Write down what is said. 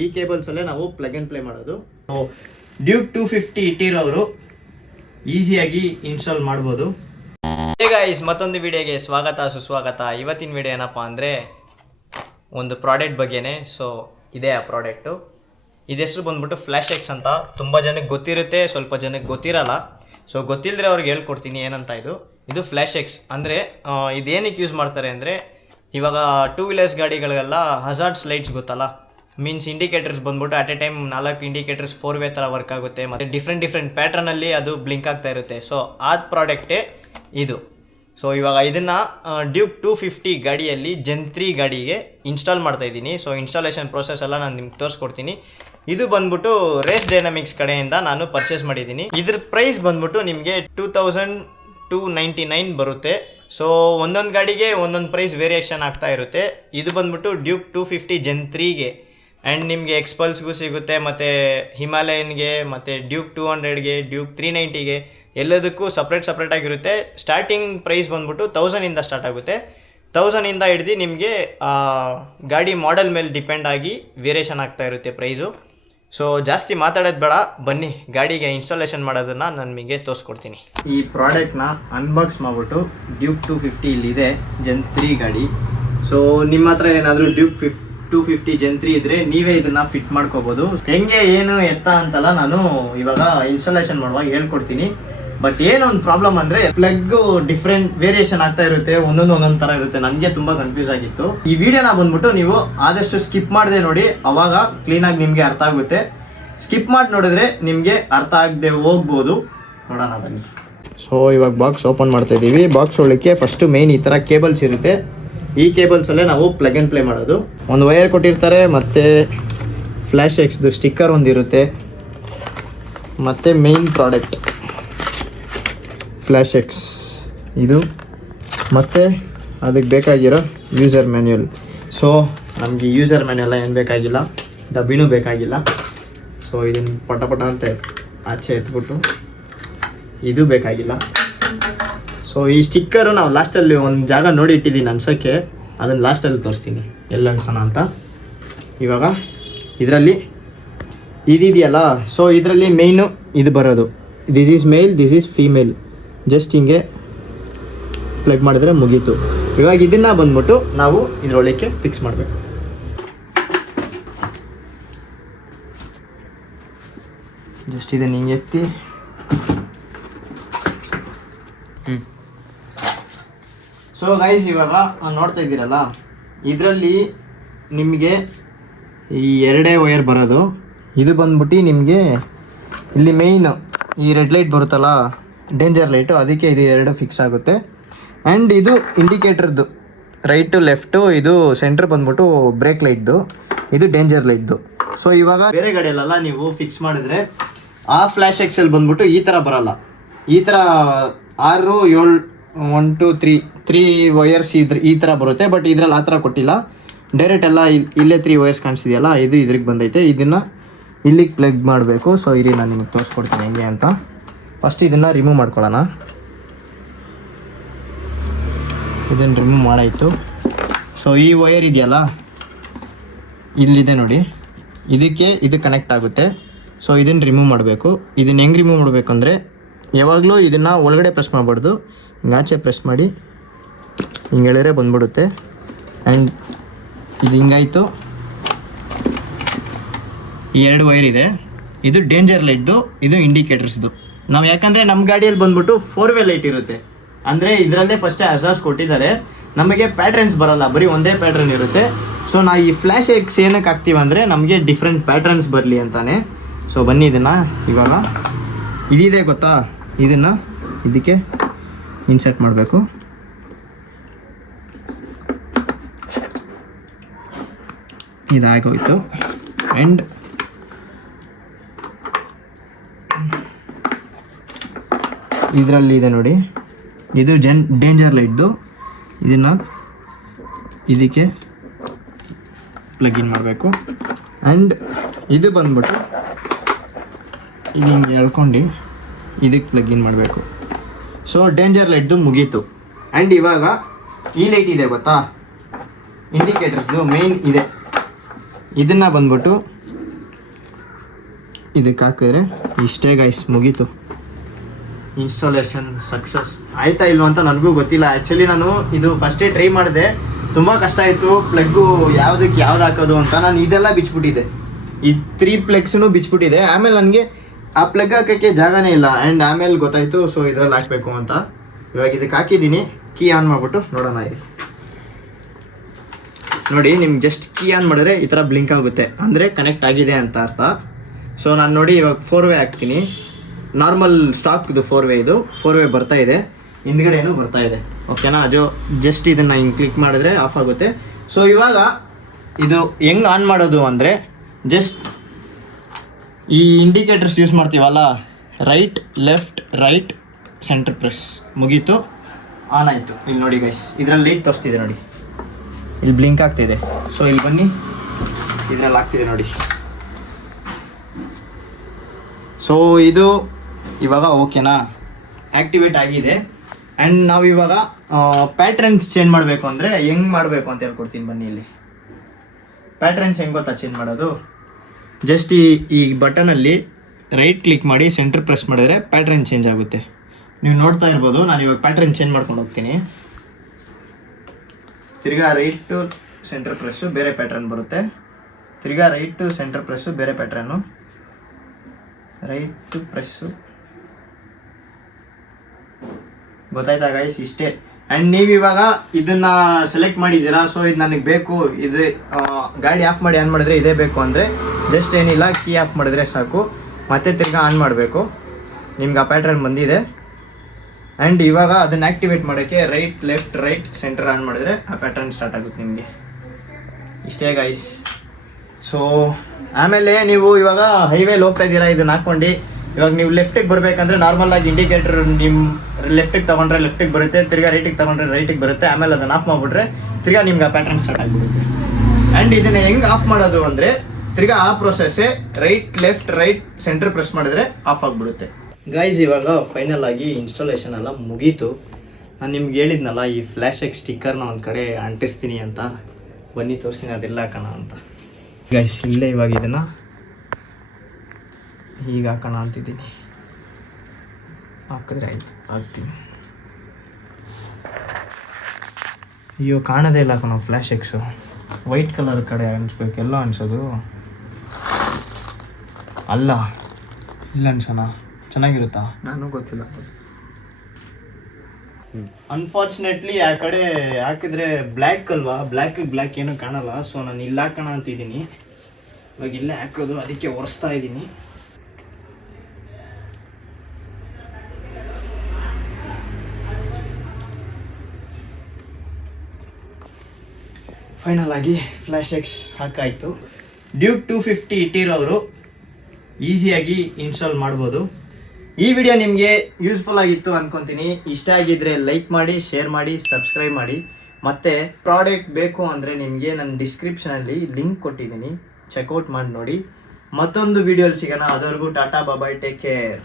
ಈ ಕೇಬಲ್ಸಲ್ಲೇ ನಾವು plug and play ಮಾಡೋದು. ಡ್ಯೂಕ್ 250 ಇಟ್ಟಿರೋರು ಈಸಿಯಾಗಿ ಇನ್ಸ್ಟಾಲ್ ಮಾಡ್ಬೋದು. ಹೇ ಗೈಸ್, ಮತ್ತೊಂದು ವಿಡಿಯೋಗೆ ಸ್ವಾಗತ ಸುಸ್ವಾಗತ. ಇವತ್ತಿನ ವಿಡಿಯೋ ಏನಪ್ಪ ಅಂದರೆ ಒಂದು ಪ್ರಾಡಕ್ಟ್ ಬಗ್ಗೆನೇ. ಸೊ ಇದೇ ಆ ಪ್ರಾಡಕ್ಟು. ಇದು ಹೆಸರು ಬಂದ್ಬಿಟ್ಟು ಫ್ಲ್ಯಾಶ್ ಎಕ್ಸ್ ಅಂತ. ತುಂಬ ಜನಕ್ಕೆ ಗೊತ್ತಿರುತ್ತೆ, ಸ್ವಲ್ಪ ಜನಕ್ಕೆ ಗೊತ್ತಿರಲ್ಲ. ಸೊ ಗೊತ್ತಿಲ್ಲದ್ರೆ ಅವ್ರಿಗೆ ಹೇಳ್ಕೊಡ್ತೀನಿ ಏನಂತ. ಇದು ಫ್ಲ್ಯಾಶ್ ಎಕ್ಸ್ ಅಂದರೆ ಇದೇನಕ್ಕೆ ಯೂಸ್ ಮಾಡ್ತಾರೆ ಅಂದರೆ, ಇವಾಗ 2 ವೀಲರ್ಸ್ ಗಾಡಿಗಳಿಗೆಲ್ಲ ಹಜಾರ್ಡ್ಸ್ ಲೈಟ್ಸ್ ಗೊತ್ತಲ್ಲ, ಮೀನ್ಸ್ ಇಂಡಿಕೇಟರ್ಸ್ ಬಂದ್ಬಿಟ್ಟು at A time 4 indicators 4 way ಥರ ವರ್ಕ್ ಆಗುತ್ತೆ, ಮತ್ತು ಡಿಫ್ರೆಂಟ್ ಪ್ಯಾಟ್ರನಲ್ಲಿ ಅದು ಬ್ಲಿಂಕ್ ಆಗ್ತಾ ಇರುತ್ತೆ. ಸೊ ಆದ ಪ್ರಾಡಕ್ಟೇ ಇದು. ಸೊ ಇವಾಗ ಇದನ್ನು ಡ್ಯೂಕ್ 250 ಗಾಡಿಯಲ್ಲಿ ಜೆನ್ 3 ಗಾಡಿಗೆ ಇನ್ಸ್ಟಾಲ್ ಮಾಡ್ತಾಯಿದ್ದೀನಿ. ಸೊ ಇನ್ಸ್ಟಾಲೇಷನ್ ಪ್ರೋಸೆಸ್ ಎಲ್ಲ ನಾನು ನಿಮ್ಗೆ ತೋರಿಸ್ಕೊಡ್ತೀನಿ. ಇದು ಬಂದ್ಬಿಟ್ಟು ರೇಸ್ ಡೈನಾಮಿಕ್ಸ್ ಕಡೆಯಿಂದ ನಾನು ಪರ್ಚೇಸ್ ಮಾಡಿದ್ದೀನಿ. ಇದ್ರ ಪ್ರೈಸ್ ಬಂದ್ಬಿಟ್ಟು ನಿಮಗೆ 2299 ಬರುತ್ತೆ. ಸೊ ಒಂದೊಂದು ಗಾಡಿಗೆ ಒಂದೊಂದು ಪ್ರೈಸ್ ವೇರಿಯೇಷನ್ ಆಗ್ತಾ ಇರುತ್ತೆ. ಇದು ಬಂದ್ಬಿಟ್ಟು ಡ್ಯೂಕ್ 250 ಜೆನ್ 3ಗೆ ಆ್ಯಂಡ್ ನಿಮಗೆ ಎಕ್ಸ್ಪಲ್ಸ್ಗೂ ಸಿಗುತ್ತೆ, ಮತ್ತು ಹಿಮಾಲಯನ್ಗೆ, ಮತ್ತು ಡ್ಯೂಕ್ 200ಗೆ, ಡ್ಯೂಕ್ 390ಗೆ ಎಲ್ಲದಕ್ಕೂ ಸಪ್ರೇಟಾಗಿರುತ್ತೆ. ಸ್ಟಾರ್ಟಿಂಗ್ ಪ್ರೈಸ್ ಬಂದ್ಬಿಟ್ಟು 1000ಇಂದ ಸ್ಟಾರ್ಟ್ ಆಗುತ್ತೆ. 1000ಇಂದ ಹಿಡ್ದು ನಿಮಗೆ ಗಾಡಿ ಮಾಡೆಲ್ ಮೇಲೆ ಡಿಪೆಂಡ್ ಆಗಿ ವೇರಿಯೇಷನ್ ಆಗ್ತಾ ಇರುತ್ತೆ ಪ್ರೈಸು. ಸೊ ಜಾಸ್ತಿ ಮಾತಾಡೋದು ಬೇಡ, ಬನ್ನಿ ಗಾಡಿಗೆ ಇನ್ಸ್ಟಾಲೇಷನ್ ಮಾಡೋದನ್ನು ನಾನು ನಿಮಗೆ ತೋರಿಸ್ಕೊಡ್ತೀನಿ. ಈ ಪ್ರಾಡಕ್ಟ್ನ ಅನ್ಬಾಕ್ಸ್ ಮಾಡಿಬಿಟ್ಟು ಡ್ಯೂಕ್ 250 ಇಲ್ಲಿದೆ, ಜೆನ್ 3 ಗಾಡಿ. ಸೊ ನಿಮ್ಮ ಹತ್ರ ಏನಾದರೂ ಡ್ಯೂಕ್ 250 ಜೆನ್ 3 ಇದ್ದರೆ ನೀವೇ ಇದನ್ನು ಫಿಟ್ ಮಾಡ್ಕೋಬೋದು. ಹೆಂಗೆ ಏನು ಎತ್ತ ಅಂತಲ್ಲ ನಾನು ಇವಾಗ ಇನ್ಸ್ಟಾಲೇಷನ್ ಮಾಡುವಾಗ ಹೇಳ್ಕೊಡ್ತೀನಿ. ಬಟ್ ಏನೊಂದು ಪ್ರಾಬ್ಲಮ್ ಅಂದರೆ ಪ್ಲಗ್ಗು ಡಿಫ್ರೆಂಟ್ ವೇರಿಯೇಷನ್ ಆಗ್ತಾ ಇರುತ್ತೆ, ಒಂದೊಂದು ಥರ ಇರುತ್ತೆ. ನನಗೆ ತುಂಬ ಕನ್ಫ್ಯೂಸ್ ಆಗಿತ್ತು. ಈ ವಿಡಿಯೋನ ಬಂದ್ಬಿಟ್ಟು ನೀವು ಆದಷ್ಟು ಸ್ಕಿಪ್ ಮಾಡದೆ ನೋಡಿ, ಅವಾಗ ಕ್ಲೀನಾಗಿ ನಿಮಗೆ ಅರ್ಥ ಆಗುತ್ತೆ. ಸ್ಕಿಪ್ ಮಾಡಿ ನೋಡಿದ್ರೆ ನಿಮಗೆ ಅರ್ಥ ಆಗದೆ ಹೋಗ್ಬೋದು. ನೋಡೋಣ ಬನ್ನಿ. ಸೊ ಇವಾಗ ಬಾಕ್ಸ್ ಓಪನ್ ಮಾಡ್ತಾ ಇದ್ದೀವಿ. ಬಾಕ್ಸ್ ಒಳಕ್ಕೆ ಫಸ್ಟು ಮೇನ್ ಈ ಥರ ಕೇಬಲ್ಸ್ ಇರುತ್ತೆ. ಈ ಕೇಬಲ್ಸಲ್ಲೇ ನಾವು ಪ್ಲಗ್ ಆ್ಯಂಡ್ ಪ್ಲೇ ಮಾಡೋದು. ಒಂದು ವೈರ್ ಕೊಟ್ಟಿರ್ತಾರೆ, ಮತ್ತು ಫ್ಲ್ಯಾಶ್ ಎಕ್ಸ್ದು ಸ್ಟಿಕ್ಕರ್ ಒಂದಿರುತ್ತೆ, ಮತ್ತು ಮೇನ್ ಪ್ರಾಡಕ್ಟ್ ಫ್ಲ್ಯಾಶ್ ಎಕ್ಸ್ ಇದು, ಮತ್ತು ಅದಕ್ಕೆ ಬೇಕಾಗಿರೋ ಯೂಸರ್ ಮ್ಯಾನ್ಯುಯಲ್. ಸೊ ನಮಗೆ ಯೂಸರ್ ಮ್ಯಾನ್ಯುಯಲ್ ಏನು ಬೇಕಾಗಿಲ್ಲ, ಡಬ್ಬಿನೂ ಬೇಕಾಗಿಲ್ಲ. ಸೊ ಇದನ್ನು ಪಟ ಅಂತ ಆಚೆ ಎತ್ಬಿಟ್ಟು ಇದು ಬೇಕಾಗಿಲ್ಲ. ಸೊ ಈ ಸ್ಟಿಕ್ಕರು ನಾವು ಲಾಸ್ಟಲ್ಲಿ ಒಂದು ಜಾಗ ನೋಡಿ ಇಟ್ಟಿದ್ದೀನಿ ಅನ್ಸೋಕ್ಕೆ, ಅದನ್ನು ಲಾಸ್ಟಲ್ಲಿ ತೋರಿಸ್ತೀನಿ ಎಲ್ಲ ಅನ್ಸೋಣ ಅಂತ. ಇವಾಗ ಇದರಲ್ಲಿ ಇದೆಯಲ್ಲ, ಸೊ ಇದರಲ್ಲಿ ಮೇಯ್ನು ಇದು ಬರೋದು, this is male, this is female. Just ಹಿಂಗೆ ಪ್ಲಗ್ ಮಾಡಿದ್ರೆ ಮುಗೀತು. ಇವಾಗ ಇದನ್ನು ಬಂದ್ಬಿಟ್ಟು ನಾವು ಇದರೊಳಕ್ಕೆ ಫಿಕ್ಸ್ ಮಾಡಬೇಕು. ಜಸ್ಟ್ ಇದನ್ನು ಹಿಂಗೆ ಎತ್ತಿ ಸೊ ಗೈಸ್ ಇವಾಗ ನೋಡ್ತಾ ಇದ್ದೀರಲ್ಲ, ಇದರಲ್ಲಿ ನಿಮಗೆ ಈ 2 ವೈರ್ ಬರೋದು. ಇದು ಬಂದ್ಬಿಟ್ಟು ನಿಮಗೆ ಇಲ್ಲಿ ಮೇಯ್ನು ಈ ರೆಡ್ ಲೈಟ್ ಬರುತ್ತಲ್ಲ, ಡೇಂಜರ್ ಲೈಟು, ಅದಕ್ಕೆ ಇದು 2 ಫಿಕ್ಸ್ ಆಗುತ್ತೆ. ಆ್ಯಂಡ್ ಇದು ಇಂಡಿಕೇಟರ್ದು ರೈಟು ಲೆಫ್ಟು, ಇದು ಸೆಂಟ್ರ್ ಬಂದ್ಬಿಟ್ಟು ಬ್ರೇಕ್ ಲೈಟ್ದು, ಇದು ಡೇಂಜರ್ ಲೈಟ್ದು. ಸೊ ಇವಾಗ ಬೇರೆ ಗಾಡಿಯಲ್ಲೆಲ್ಲ ನೀವು ಫಿಕ್ಸ್ ಮಾಡಿದ್ರೆ ಆ ಫ್ಲ್ಯಾಶ್ ಎಕ್ಸೆಲ್ ಬಂದ್ಬಿಟ್ಟು ಈ ಥರ ಬರೋಲ್ಲ. ಈ ಥರ 6, 7, 1, 2, 3 ವೈರ್ಸ್ ಈ ಥರ ಬರುತ್ತೆ. ಬಟ್ ಇದ್ರಲ್ಲಿ ಆ ಥರ ಕೊಟ್ಟಿಲ್ಲ, ಡೈರೆಕ್ಟ್ ಎಲ್ಲ ಇಲ್ಲೇ 3 ವೈರ್ಸ್ ಕಾಣಿಸಿದೆಯಲ್ಲ, ಇದು ಇದ್ರಿಗೆ ಬಂದೈತೆ. ಇದನ್ನು ಇಲ್ಲಿಗೆ ಪ್ಲಗ್ ಮಾಡಬೇಕು. ಸೊ ಇರಿ ನಾನು ನಿಮಗೆ ತೋರಿಸ್ಕೊಡ್ತೀನಿ ಹೆಂಗೆ ಅಂತ. ಫಸ್ಟ್ ಇದನ್ನು ರಿಮೂವ್ ಮಾಡ್ಕೊಳ್ಳೋಣ. ಇದನ್ನು ರಿಮೂವ್ ಮಾಡಾಯಿತು. ಸೊ ಈ ವೈರ್ ಇದೆಯಲ್ಲ, ಇಲ್ಲಿದೆ ನೋಡಿ, ಇದಕ್ಕೆ ಇದು ಕನೆಕ್ಟ್ ಆಗುತ್ತೆ. ಸೊ ಇದನ್ನು ರಿಮೂವ್ ಮಾಡಬೇಕು. ಇದನ್ನು ಹೆಂಗೆ ರಿಮೂವ್ ಮಾಡಬೇಕಂದ್ರೆ, ಯಾವಾಗಲೂ ಇದನ್ನು ಒಳಗಡೆ ಪ್ರೆಸ್ ಮಾಡಬಾರ್ದು, ಹಿಂಗೆ ಆಚೆ ಪ್ರೆಸ್ ಮಾಡಿ ಹಿಂಗೆ ಹೇಳಿದ್ರೆ ಬಂದ್ಬಿಡುತ್ತೆ. ಆ್ಯಂಡ್ ಇದು ಹಿಂಗಾಯಿತು. ಈ 2 ವೈರ್ ಇದೆ, ಇದು ಡೇಂಜರ್ ಲೈಟ್ದು, ಇದು ಇಂಡಿಕೇಟರ್ಸ್ದು. ನಾವು ಯಾಕಂದರೆ ನಮ್ಮ ಗಾಡಿಯಲ್ಲಿ ಬಂದ್ಬಿಟ್ಟು 4 ವೇ ಲೈಟ್ ಇರುತ್ತೆ. ಅಂದರೆ ಇದರಲ್ಲೇ ಫಸ್ಟೇ ಹಜಾರ್ಡ್ಸ್ ಕೊಟ್ಟಿದ್ದಾರೆ, ನಮಗೆ ಪ್ಯಾಟ್ರನ್ಸ್ ಬರೋಲ್ಲ, ಬರೀ ಒಂದೇ ಪ್ಯಾಟ್ರನ್ ಇರುತ್ತೆ. ಸೊ ನಾವು ಈ ಫ್ಲ್ಯಾಶ್ ಎಕ್ಸ್ ಏನಕ್ಕೆ ಹಾಕ್ತೀವಿ ಅಂದರೆ ನಮಗೆ ಡಿಫ್ರೆಂಟ್ ಪ್ಯಾಟ್ರನ್ಸ್ ಬರಲಿ ಅಂತಾನೆ. ಸೊ ಬನ್ನಿ ಇದನ್ನು ಇವಾಗ ಇದಿದೆ ಗೊತ್ತಾ, ಇದನ್ನು ಇದಕ್ಕೆ ಇನ್ಸರ್ಟ್ ಮಾಡಬೇಕು. ಇದಾಗೋಯ್ತು. ಆ್ಯಂಡ್ ಇದರಲ್ಲಿ ಇದೆ ನೋಡಿ, ಇದು ಡೇಂಜರ್ ಲೈಟ್ದು. ಇದನ್ನು ಇದಕ್ಕೆ ಪ್ಲಗ್ ಇನ್ ಮಾಡಬೇಕು. ಆ್ಯಂಡ್ ಇದು ಬಂದ್ಬಿಟ್ಟು ಇದು ಹಿಂಗೆ ಎಳ್ಕೊಂಡು ಇದಕ್ಕೆ ಪ್ಲಗ್ ಇನ್ ಮಾಡಬೇಕು. ಸೊ ಡೇಂಜರ್ ಲೈಟ್ದು ಮುಗೀತು. ಆ್ಯಂಡ್ ಇವಾಗ ಈ ಲೈಟ್ ಇದೆ ಗೊತ್ತಾ, ಇಂಡಿಕೇಟರ್ಸ್ದು ಮೇನ್ ಇದೆ. ಇದನ್ನು ಬಂದ್ಬಿಟ್ಟು ಇದಕ್ಕೆ ಹಾಕಿದ್ರೆ ಇಷ್ಟೇ ಗೈಸ್, ಮುಗೀತು. ಇನ್ಸ್ಟಾಲೇಷನ್ ಸಕ್ಸಸ್ ಆಯ್ತಾ ಇಲ್ವ ಅಂತ ನನಗೂ ಗೊತ್ತಿಲ್ಲ. ಆ್ಯಕ್ಚುಲಿ ನಾನು ಇದು ಫಸ್ಟೇ ಟ್ರೈ ಮಾಡಿದೆ, ತುಂಬ ಕಷ್ಟ ಆಯಿತು. ಪ್ಲಗ್ಗು ಯಾವುದಕ್ಕೆ ಯಾವ್ದು ಹಾಕೋದು ಅಂತ ನಾನು ಇದೆಲ್ಲ ಬಿಚ್ಬಿಟ್ಟಿದ್ದೆ, ಈ 3 ಪ್ಲಗ್ಸೂ ಬಿಚ್ಬಿಟ್ಟಿದೆ. ಆಮೇಲೆ ನನಗೆ ಆ ಪ್ಲಗ್ ಹಾಕೋಕ್ಕೆ ಜಾಗನೇ ಇಲ್ಲ. ಆ್ಯಂಡ್ ಆಮೇಲೆ ಗೊತ್ತಾಯಿತು ಸೊ ಇದರಲ್ಲಿ ಹಾಕಬೇಕು ಅಂತ. ಇವಾಗ ಇದಕ್ಕೆ ಹಾಕಿದ್ದೀನಿ. ಕೀ ಆನ್ ಮಾಡಿಬಿಟ್ಟು ನೋಡೋಣ ಇಲ್ಲಿ. ನೋಡಿ, ನಿಮ್ಗೆ ಜಸ್ಟ್ ಕೀ ಆನ್ ಮಾಡಿದ್ರೆ ಈ ಥರ ಬ್ಲಿಂಕ್ ಆಗುತ್ತೆ, ಅಂದರೆ ಕನೆಕ್ಟ್ ಆಗಿದೆ ಅಂತ ಅರ್ಥ. ಸೊ ನಾನು ನೋಡಿ ಇವಾಗ 4 ವೇ ಹಾಕ್ತೀನಿ. ನಾರ್ಮಲ್ ಸ್ಟಾಕ್ದು 4 ವೇ, ಇದು 4 ವೇ ಬರ್ತಾ ಇದೆ, ಹಿಂದ್ಗಡೆನೂ ಬರ್ತಾ ಇದೆ. ಓಕೆನಾ? ಜಸ್ಟ್ ಇದನ್ನು ಹಿಂಗೆ ಕ್ಲಿಕ್ ಮಾಡಿದ್ರೆ ಆಫ್ ಆಗುತ್ತೆ. ಸೊ ಇವಾಗ ಇದು ಹೆಂಗೆ ಆನ್ ಮಾಡೋದು ಅಂದರೆ, ಜಸ್ಟ್ ಈ ಇಂಡಿಕೇಟರ್ಸ್ ಯೂಸ್ ಮಾಡ್ತೀವಲ್ಲ, right left right centre press, ಮುಗೀತು, ಆನ್ ಆಯಿತು. ಇಲ್ಲಿ ನೋಡಿ ಗೈಸ್, ಇದರಲ್ಲಿ ಲೈಟ್ ತೋರಿಸ್ತಿದೆ ನೋಡಿ, ಇಲ್ಲಿ ಬ್ಲಿಂಕ್ ಆಗ್ತಿದೆ. ಸೊ ಇಲ್ಲಿ ಬನ್ನಿ, ಇದರಲ್ಲಿ ಆಗ್ತಿದೆ ನೋಡಿ. ಸೊ ಇದು ಇವಾಗ ಓಕೆನಾ, ಆ್ಯಕ್ಟಿವೇಟ್ ಆಗಿದೆ. ಆ್ಯಂಡ್ ನಾವು ಇವಾಗ ಪ್ಯಾಟ್ರನ್ಸ್ ಚೇಂಜ್ ಮಾಡಬೇಕು ಅಂದರೆ ಹೆಂಗೆ ಮಾಡಬೇಕು ಅಂತ ಹೇಳ್ಕೊಡ್ತೀನಿ ಬನ್ನಿ. ಇಲ್ಲಿ ಪ್ಯಾಟ್ರನ್ಸ್ ಹೆಂಗೆ ಗೊತ್ತಾ ಚೇಂಜ್ ಮಾಡೋದು? ಜಸ್ಟ್ ಈ ಬಟನಲ್ಲಿ ರೈಟ್ ಕ್ಲಿಕ್ ಮಾಡಿ ಸೆಂಟರ್ ಪ್ರೆಸ್ ಮಾಡಿದ್ರೆ ಪ್ಯಾಟ್ರನ್ ಚೇಂಜ್ ಆಗುತ್ತೆ. ನೀವು ನೋಡ್ತಾ ಇರ್ಬೋದು, ನಾನು ಇವಾಗ ಪ್ಯಾಟ್ರನ್ ಚೇಂಜ್ ಮಾಡ್ಕೊಂಡು ಹೋಗ್ತೀನಿ. ತಿರ್ಗಾ ರೈಟ್ ಟು ಸೆಂಟರ್ ಪ್ರೆಸ್ಸು ಬೇರೆ ಪ್ಯಾಟ್ರನ್ ಬರುತ್ತೆ, ತಿರ್ಗಾ ರೈಟ್ ಟು ಸೆಂಟರ್ ಪ್ರೆಸ್ಸು ಬೇರೆ ಪ್ಯಾಟ್ರನ್ನು, ರೈಟ್ ಟು ಪ್ರೆಸ್ಸು. ಗೊತ್ತಾಯ್ತಾ ಗೈಸ್? ಇಷ್ಟೇ. ಆ್ಯಂಡ್ ನೀವು ಇವಾಗ ಇದನ್ನು ಸೆಲೆಕ್ಟ್ ಮಾಡಿದ್ದೀರಾ, ಸೊ ಇದು ನನಗೆ ಬೇಕು, ಇದು ಗಾಡಿ ಆಫ್ ಮಾಡಿ ಆನ್ ಮಾಡಿದ್ರೆ ಇದೇ ಬೇಕು ಅಂದರೆ ಜಸ್ಟ್ ಏನಿಲ್ಲ, ಕೀ ಆಫ್ ಮಾಡಿದ್ರೆ ಸಾಕು, ಮತ್ತೆ ತಿರ್ಗಾ ಆನ್ ಮಾಡಬೇಕು. ನಿಮ್ಗೆ ಆ ಪ್ಯಾಟ್ರನ್ ಬಂದಿದೆ. ಆ್ಯಂಡ್ ಇವಾಗ ಅದನ್ನು ಆ್ಯಕ್ಟಿವೇಟ್ ಮಾಡೋಕ್ಕೆ right left right centre on ಮಾಡಿದ್ರೆ ಆ ಪ್ಯಾಟ್ರನ್ ಸ್ಟಾರ್ಟ್ ಆಗುತ್ತೆ ನಿಮಗೆ. ಇಷ್ಟೇ ಗೈಸ್. ಸೊ ಆಮೇಲೆ ನೀವು ಇವಾಗ ಹೈವೇಲಿ ಹೋಗ್ತಾ ಇದ್ದೀರಾ, ಇದನ್ನು ಹಾಕ್ಕೊಂಡು ಇವಾಗ ನೀವು ಲೆಫ್ಟಿಗೆ ಬರಬೇಕಂದ್ರೆ ನಾರ್ಮಲಾಗಿ ಇಂಡಿಕೇಟರ್ ನಿಮ್ಮ ಲೆಫ್ಟಿಗೆ ತೊಗೊಂಡ್ರೆ ಲೆಫ್ಟಿಗೆ ಬರುತ್ತೆ, ತಿರ್ಗಾ ರೈಟಿಗೆ ತೊಗೊಂಡ್ರೆ ರೈಟಿಗೆ ಬರುತ್ತೆ. ಆಮೇಲೆ ಅದನ್ನು ಆಫ್ ಮಾಡಿಬಿಟ್ರೆ ತಿರ್ಗಾ ನಿಮ್ಗೆ ಆ ಪ್ಯಾಟ್ರನ್ ಸ್ಟಾರ್ಟ್ ಆಗಿಬಿಡುತ್ತೆ. ಆ್ಯಂಡ್ ಇದನ್ನು ಹೆಂಗೆ ಆಫ್ ಮಾಡೋದು ಅಂದರೆ ತಿರ್ಗಾ ಆ ಪ್ರೊಸೆಸ್ಸೇ right left right centre press ಮಾಡಿದ್ರೆ ಆಫ್ ಆಗಿಬಿಡುತ್ತೆ. ಗೈಸ್, ಇವಾಗ ಫೈನಲ್ ಆಗಿ ಇನ್ಸ್ಟಾಲೇಷನ್ ಎಲ್ಲ ಮುಗೀತು. ನಾನು ನಿಮ್ಗೆ ಹೇಳಿದ್ನಲ್ಲ, ಈ ಫ್ಲ್ಯಾಶ್ ಎಕ್ಸ್ ಸ್ಟಿಕ್ಕರ್ನ ಒಂದು ಕಡೆ ಅಂಟಿಸ್ತೀನಿ ಅಂತ, ಬನ್ನಿ ತೋರಿಸ್ತೀನಿ ಅದೆಲ್ಲ ಹಾಕೋಣ ಅಂತ. ಗೈಸ್, ಇಲ್ಲೇ ಇವಾಗ ಇದನ್ನು ಹೀಗೆ ಹಾಕೋಣ ಅಂತಿದ್ದೀನಿ. ಹಾಕಿದ್ರೆ ಆಯಿತು, ಹಾಕ್ತೀನಿ. ಅಯ್ಯೋ, ಕಾಣೋದೇ ಇಲ್ಲ ಹಾಕೋಣ ಫ್ಲ್ಯಾಶ್ ಎಕ್ಸು. ವೈಟ್ ಕಲರ್ ಕಡೆ ಅನ್ಸ್ಬೇಕು, ಎಲ್ಲೋ ಅನ್ಸೋದು ಅಲ್ಲ, ಇಲ್ಲ ಅನ್ಸೋಣ, ಚೆನ್ನಾಗಿರುತ್ತಾ? ನಾನು ಗೊತ್ತಿಲ್ಲ. ಅನ್ಫಾರ್ಚುನೇಟ್ಲಿ ಆ ಕಡೆ ಹಾಕಿದ್ರೆ ಬ್ಲ್ಯಾಕ್ ಅಲ್ವಾ, ಬ್ಲ್ಯಾಕ್ ಏನೂ ಕಾಣಲ್ಲ. ಸೊ ನಾನು ಇಲ್ಲಿ ಹಾಕೋಣ ಅಂತಿದ್ದೀನಿ. ಇವಾಗ ಇಲ್ಲೇ ಹಾಕೋದು, ಅದಕ್ಕೆ ಒರೆಸ್ತಾ ಇದ್ದೀನಿ. ಫೈನಲ್ ಆಗಿ ಫ್ಲ್ಯಾಶ್ ಎಕ್ಸ್ ಹಾಕಾಯಿತು. ಡ್ಯೂಕ್ 250 ಇಟ್ಟಿರೋರು ಈಸಿಯಾಗಿ ಇನ್ಸ್ಟಾಲ್ ಮಾಡ್ಬೋದು. ಈ ವಿಡಿಯೋ ನಿಮಗೆ ಯೂಸ್ಫುಲ್ ಆಗಿತ್ತು ಅಂದ್ಕೊತೀನಿ. ಇಷ್ಟ ಆಗಿದ್ದರೆ ಲೈಕ್ ಮಾಡಿ, ಶೇರ್ ಮಾಡಿ, ಸಬ್ಸ್ಕ್ರೈಬ್ ಮಾಡಿ. ಮತ್ತು ಪ್ರಾಡಕ್ಟ್ ಬೇಕು ಅಂದರೆ ನಿಮಗೆ ನನ್ನ ಡಿಸ್ಕ್ರಿಪ್ಷನಲ್ಲಿ ಲಿಂಕ್ ಕೊಟ್ಟಿದ್ದೀನಿ, ಚೆಕ್ಔಟ್ ಮಾಡಿ ನೋಡಿ. ಮತ್ತೊಂದು ವಿಡಿಯೋಲಿ ಸಿಗೋಣ. ಅದವರೆಗೂ ಟಾಟಾ ಬಾಯ್, ಟೇಕ್ ಕೇರ್.